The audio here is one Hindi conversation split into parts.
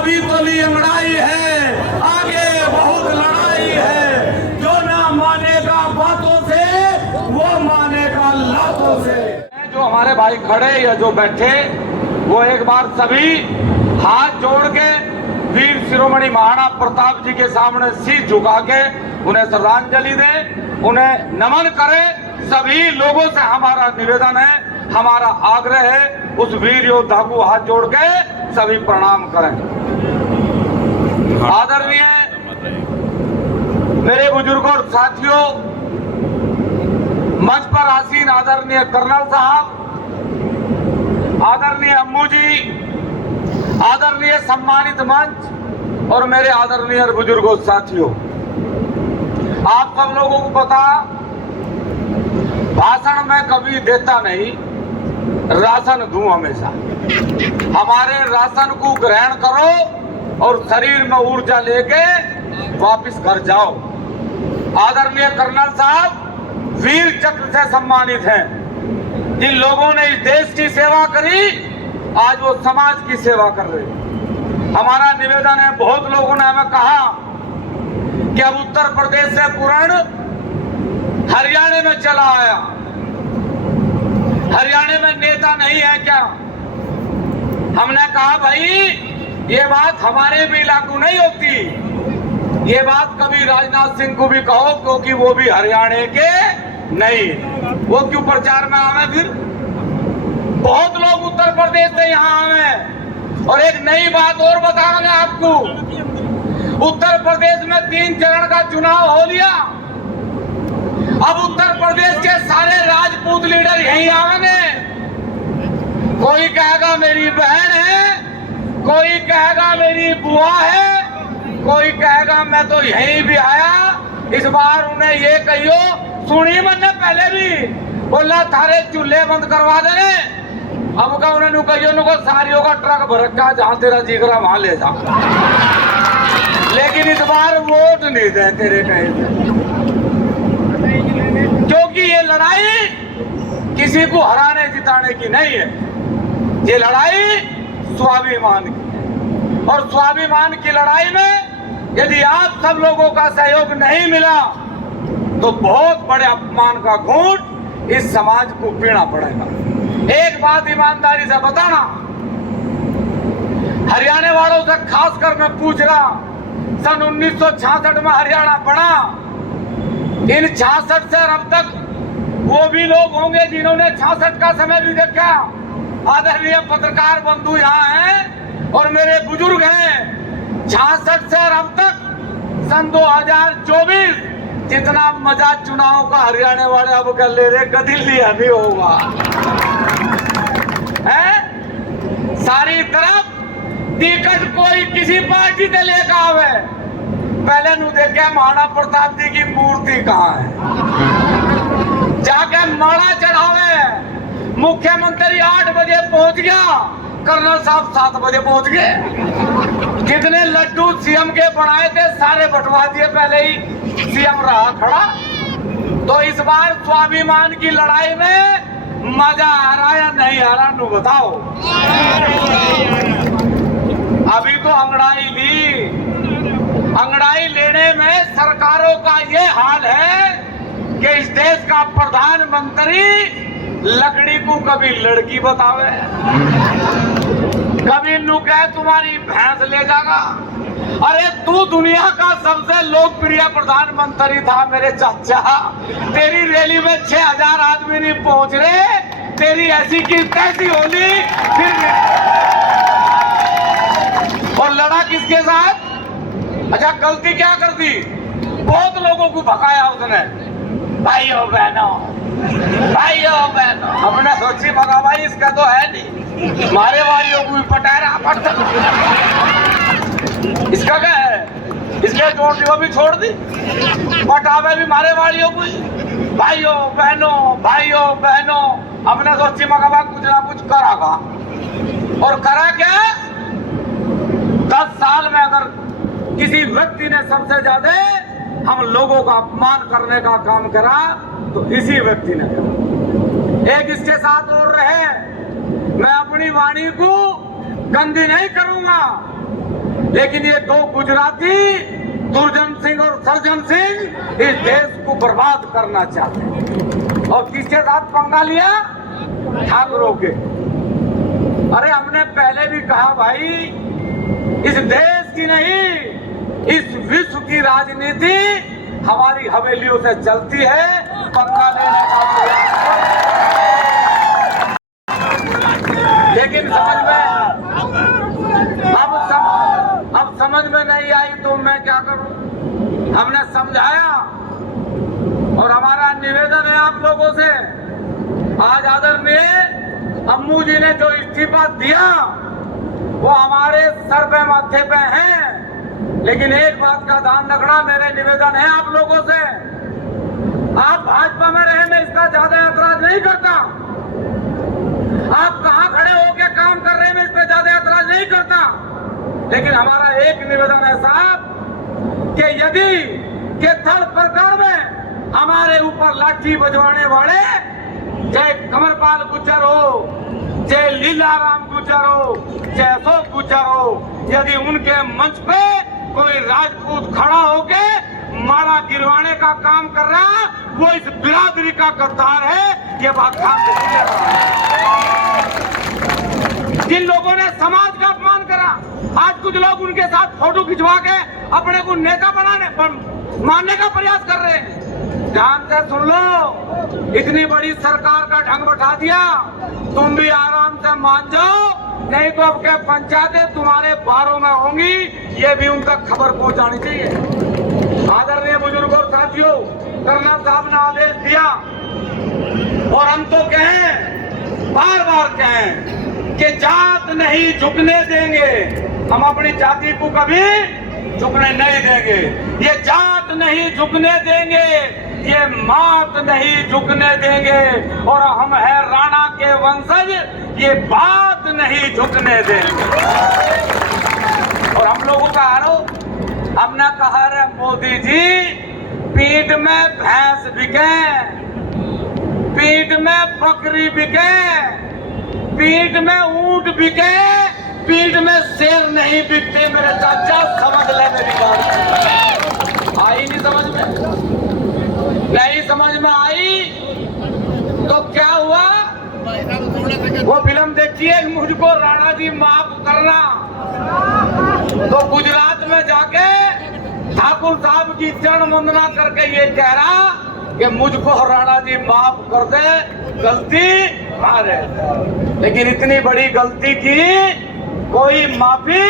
अभी तो ली अंगड़ाई है, आगे बहुत लड़ाई है। जो ना मानेगा बातों से, वो मानेगा लातों से। जो हमारे भाई खड़े या जो बैठे, वो एक बार सभी हाथ जोड़ के वीर शिरोमणि महाराणा प्रताप जी के सामने शीश झुका के उन्हें श्रद्धांजलि दें, उन्हें नमन करें। सभी लोगों से हमारा निवेदन है, हमारा आग्रह है, उस वीर योद्धा को हाथ जोड़ के सभी प्रणाम करें। आदरणीय मेरे बुजुर्गों और साथियों, मंच पर आसीन आदरणीय कर्नल साहब, आदरणीय अम्मू जी, आदरणीय सम्मानित मंच और मेरे आदरणीय बुजुर्गों साथियों, आप सब लोगों को पता, भाषण में कभी देता नहीं, राशन दूं हमेशा। हमारे राशन को ग्रहण करो और शरीर में ऊर्जा लेके वापस घर जाओ। आदरणीय कर्नल साहब वीर चक्र से सम्मानित हैं। जिन लोगों ने इस देश की सेवा करी, आज वो समाज की सेवा कर रहे। हमारा निवेदन है, बहुत लोगों ने हमें कहा कि अब उत्तर प्रदेश से पूर्ण हरियाणा में चला आया, हरियाणा में नेता नहीं है क्या? हमने कहा भाई ये बात हमारे भी लागू नहीं होती। ये बात कभी राजनाथ सिंह को भी कहो, क्योंकि वो भी हरियाणा के नहीं। वो क्यों प्रचार में आवे? फिर बहुत लोग उत्तर प्रदेश से यहाँ आवे। और एक नई बात और बताऊंगा आपको, उत्तर प्रदेश में 3 चरण का चुनाव हो लिया। अब उत्तर प्रदेश के सारे राजपूत लीडर यही आवेंगे। कोई कहेगा मेरी बहन है, कोई कहेगा मेरी बुआ है, कोई कहेगा मैं तो यहीं भी आया। इस बार उन्हें ये कहियो, सुनी मैंने पहले भी बोला थारे चूल्हे बंद करवा देने। अब का उन्हें कहियो नुको सारियों का ट्रक भर रखा, जहां तेरा जिगरा वहां ले जा। लेकिन इस बार वोट नहीं दे तेरे कहे, क्योंकि ये लड़ाई किसी को हराने जिताने की नहीं है। ये लड़ाई स्वाभिमान की है। और स्वाभिमान की लड़ाई में यदि आप सब लोगों का सहयोग नहीं मिला तो बहुत बड़े अपमान का घूंट इस समाज को पीना पड़ेगा। एक बात ईमानदारी से बताना, हरियाणा वालों से खासकर मैं पूछ रहा, सन 1966 में हरियाणा बना। इन 66 से अब तक वो भी लोग होंगे जिन्होंने 66 का समय भी देखा। आदरणीय पत्रकार बंधु यहाँ हैं और मेरे बुजुर्ग हैं। 66 से अब तक सन 2024 जितना मजा चुनाव का हरियाणा वाले अब कर ले रहे, कभी लिया नहीं होगा। है सारी तरफ टिकट कोई किसी पार्टी से लेकर आवे, पहले नु देखे महाराणा प्रताप जी की मूर्ति कहाँ है, जाके माला चढ़ावे। मुख्यमंत्री 8 बजे पहुंच गया, कर्नल साहब 7 बजे पहुंच गए। कितने लड्डू सीएम के बनाए थे, सारे बंटवा दिए, पहले ही सीएम रहा खड़ा। तो इस बार स्वाभिमान की लड़ाई में मजा आ रहा या नहीं आ रहा, नु बताओ। अभी तो अंगड़ाई ली, अंगड़ाई लेने में सरकारों का ये हाल है कि इस देश का प्रधानमंत्री लकड़ी को कभी लड़की बतावे, कभी नु कहे तुम्हारी भैंस ले जाएगा। अरे तू दुनिया का सबसे लोकप्रिय प्रधानमंत्री था मेरे चाचा, तेरी रैली में 6000 आदमी नहीं पहुंच रहे, तेरी ऐसी की कैसी होली। फिर और लड़ा किसके साथ? अच्छा गलती क्या कर दी? बहुत लोगों को भगाया उसने, भाइयों बहनों, भाइयों बहनों। हमने सोची भगा भाई इसका तो है नहीं, मारे वालियों को भी पटाया पड़ता, इसका क्या है? इसलिए छोड़ दी, वो भी छोड़ दी, पटावे भी मारे वालियों को। भाइयों बहनों, भाइयों बहनों, हमने सोची मगा कुछ ना कुछ करागा। और करा क्या? 10 साल में अगर किसी व्यक्ति ने सबसे ज्यादा हम लोगों का अपमान करने का काम करा तो इसी व्यक्ति ने करा। एक इसके साथ और रहे, मैं अपनी वाणी को गंदी नहीं करूंगा, लेकिन ये दो गुजराती दुर्जन सिंह और सर्जन सिंह इस देश को बर्बाद करना चाहते हैं। और किसके साथ पंगा लिया? ठाकुरों के। अरे हमने पहले भी कहा भाई, इस देश की नहीं, इस विश्व की राजनीति हमारी हवेलियों से चलती है। पंगा लेने का लेकिन अब समझ में नहीं आई तो मैं क्या करूं? हमने समझाया और हमारा निवेदन है आप लोगों से, आज आदरणीय अम्मू जी ने जो इस्तीफा दिया वो हमारे सर पे माथे पे है, लेकिन एक बात का ध्यान रखना, मेरे निवेदन है आप लोगों से, आप भाजपा में रहे मैं इसका ज्यादा ऐतराज नहीं करता, आप कहां खड़े होकर काम कर रहे हैं मैं इस पे ज्यादा ऐतराज नहीं करता, लेकिन हमारा एक निवेदन है साहब कि यदि के थर्ड प्रकार में हमारे ऊपर लाठी बजवाने वाले, चाहे कमरपाल गुर्जर हो, चाहे लीलाराम गुर्जर हो, चाहे अशोक गुर्जर हो, यदि उनके मंच पे कोई राजपूत खड़ा होके मारा गिरवाने का काम कर रहा, वो इस बिरादरी का गद्दार है। ये बात जिन लोगों ने समाज का अपमान करा, आज कुछ लोग उनके साथ फोटो खिंचवा के अपने को नेता मानने का प्रयास कर रहे हैं। ध्यान से सुन लो, इतनी बड़ी सरकार का ढंग बैठा दिया, तुम भी आराम से मान जाओ, नहीं तो अब क्या पंचायतें तुम्हारे बारों में होंगी, ये भी उन तक खबर पहुंचानी चाहिए। आदरणीय बुजुर्गों और साथियों, कर्नल साहब ने आदेश दिया और हम तो कहें, बार बार कहें कि जात नहीं झुकने देंगे, हम अपनी जाति को कभी झुकने नहीं देंगे, ये जात नहीं झुकने देंगे, ये मात नहीं झुकने देंगे, और हम हैं राणा के वंशज, ये बात नहीं झुकने देंगे। और हम लोगों का आरोप, हमने कहा रे मोदी जी, पीठ में भैंस बिके, पीठ में बकरी बिके, पीठ में ऊंट बिके, पीठ में शेर नहीं बिकते मेरे चाचा, समझ ले मेरी बात। आई नहीं समझ में? नहीं समझ में आई तो क्या हुआ? वो फिल्म देखिए, मुझको राणा जी माफ करना, तो गुजरात में जाके ठाकुर साहब की चरण वंदना करके ये कह रहा कि मुझको राणा जी माफ कर दे, गलती मारे, लेकिन इतनी बड़ी गलती की कोई माफी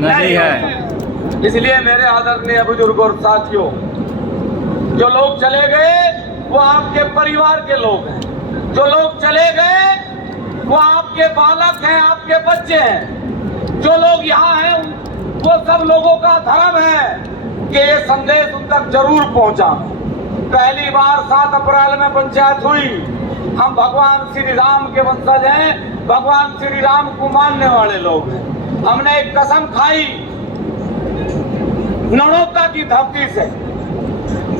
नहीं है। इसलिए मेरे आदरणीय बुजुर्गों और साथियों, जो लोग चले गए वो आपके परिवार के लोग हैं, जो लोग चले गए वो आपके बालक हैं, आपके बच्चे हैं, जो लोग यहाँ हैं वो सब लोगों का धर्म है कि ये संदेश उन तक जरूर पहुंचा। पहली बार 7 अप्रैल में पंचायत हुई, हम भगवान श्री राम के वंशज हैं, भगवान श्री राम को मानने वाले लोग हैं। हमने एक कसम खाई नड़ोता की धरती से,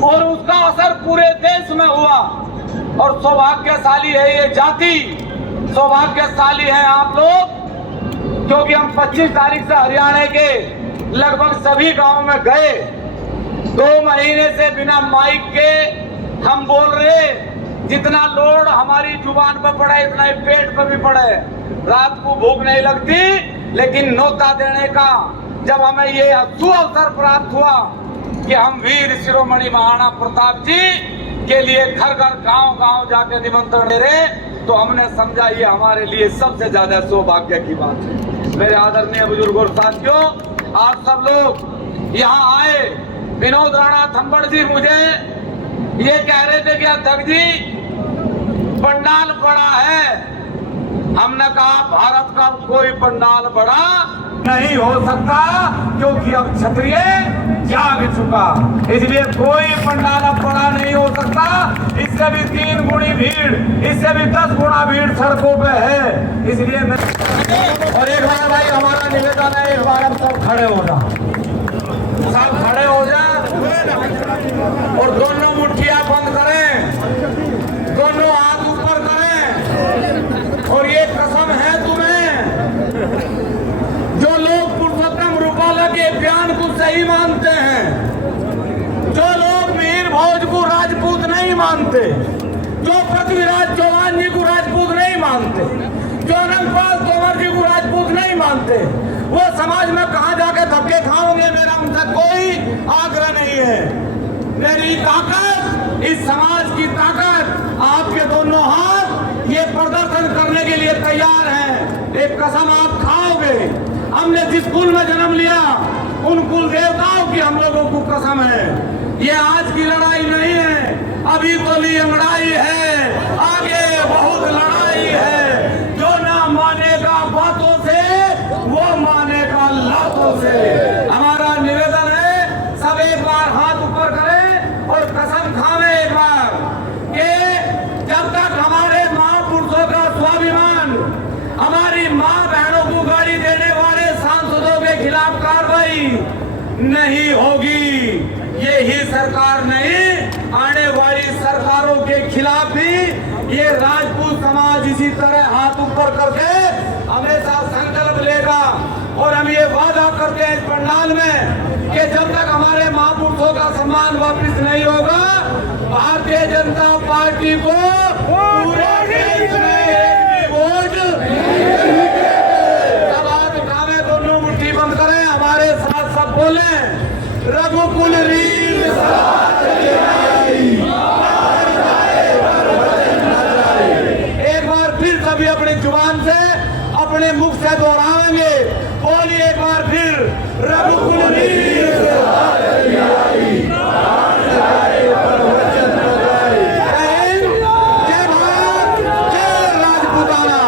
और उसका असर पूरे देश में हुआ, और सौभाग्यशाली है ये जाति, सौभाग्यशाली है आप लोग, क्योंकि हम 25 तारीख से हरियाणा के लगभग सभी गांव में गए, 2 महीने से बिना माइक के हम बोल रहे, जितना लोड हमारी जुबान पर पड़ा है इतना ही पेट पर भी पड़े, रात को भूख नहीं लगती, लेकिन न्योता देने का जब हमें ये सुअवसर प्राप्त हुआ कि हम वीर शिरोमणि महाराणा प्रताप जी के लिए घर घर गांव गांव जाके निमंत्रण दे रहे, तो हमने समझा ये हमारे लिए सबसे ज्यादा सौभाग्य की बात है। मेरे आदरणीय बुजुर्गों और साथियों, आप सब लोग यहाँ आए। विनोद राणा थंबड़ जी मुझे ये कह रहे थे कि अध्यक्ष जी पंडाल बड़ा है, हमने कहा भारत का कोई पंडाल बड़ा नहीं हो सकता, क्योंकि अब क्षत्रिय जाग चुका, इसलिए कोई पंडाल अब बड़ा नहीं हो सकता। इससे भी 3 गुनी भीड़, इससे भी 10 गुना भीड़ सड़कों पे है, इसलिए मैं और एक बार भाई हमारा निवेदन है, एक बार हम सब खड़े हो जा, सब खड़े हो जा और दोनों मुट्ठियां बंद करें, दोनों हाथ ऊपर करें, और ये कसम है तुम्हें, जो लोग पुरुषोत्तम रूपाला के सही मानते हैं, जो लोग मीर भोज को राजपूत नहीं मानते, जो पृथ्वीराज चौहान जी को राजपूत नहीं मानते, जो अनंतपाल तोमर जी को राजपूत नहीं मानते, वो समाज में कहां जाके धक्के खाओगे? मेरा उनसे कोई आग्रह नहीं है। मेरी ताकत, इस समाज की ताकत, आपके दोनों हाथ ये प्रदर्शन करने के लिए तैयार हैं। एक कसम आप खाओगे, हमने जिस कुल में जन्म लिया उन कुल देवताओं की हम लोगों को कसम है। ये आज की लड़ाई नहीं है, अभी तो ली लड़ाई है, आगे बहुत लड़ाई है। जो ना मानेगा बातों से, वो मानेगा लातों से। हमारा निवेदन है, सब एक बार हाथ ऊपर करें और कसम खावे एक बार कि जब तक हमारे महापुरुषों का स्वाभिमान, हमारी माँ बहनों को गाड़ी देने वाले सांसदों के खिलाफ कार्रवाई नहीं होगी, यही सरकार नहीं, आने वाली सरकारों के खिलाफ भी ये राजपूत समाज इसी तरह हाथ ऊपर करके हमेशा संकल्प लेगा। और हम ये वादा करते हैं इस पंडाल में कि जब तक हमारे महापुरुषों का सम्मान वापस नहीं होगा, भारतीय जनता पार्टी को पूरे देश में एक भी वोट सब हाथ उठावे, दोनों मुट्ठी बंद करें, हमारे साथ सब बोले रघुकुल रीत साथ निभाई। एक बार फिर सभी अपनी जुबान से, अपने मुख से दोहराएंगे, बोलिए एक बार फिर रघुकुल रीत साथ निभाई। जय भारत, जय राजपूताना।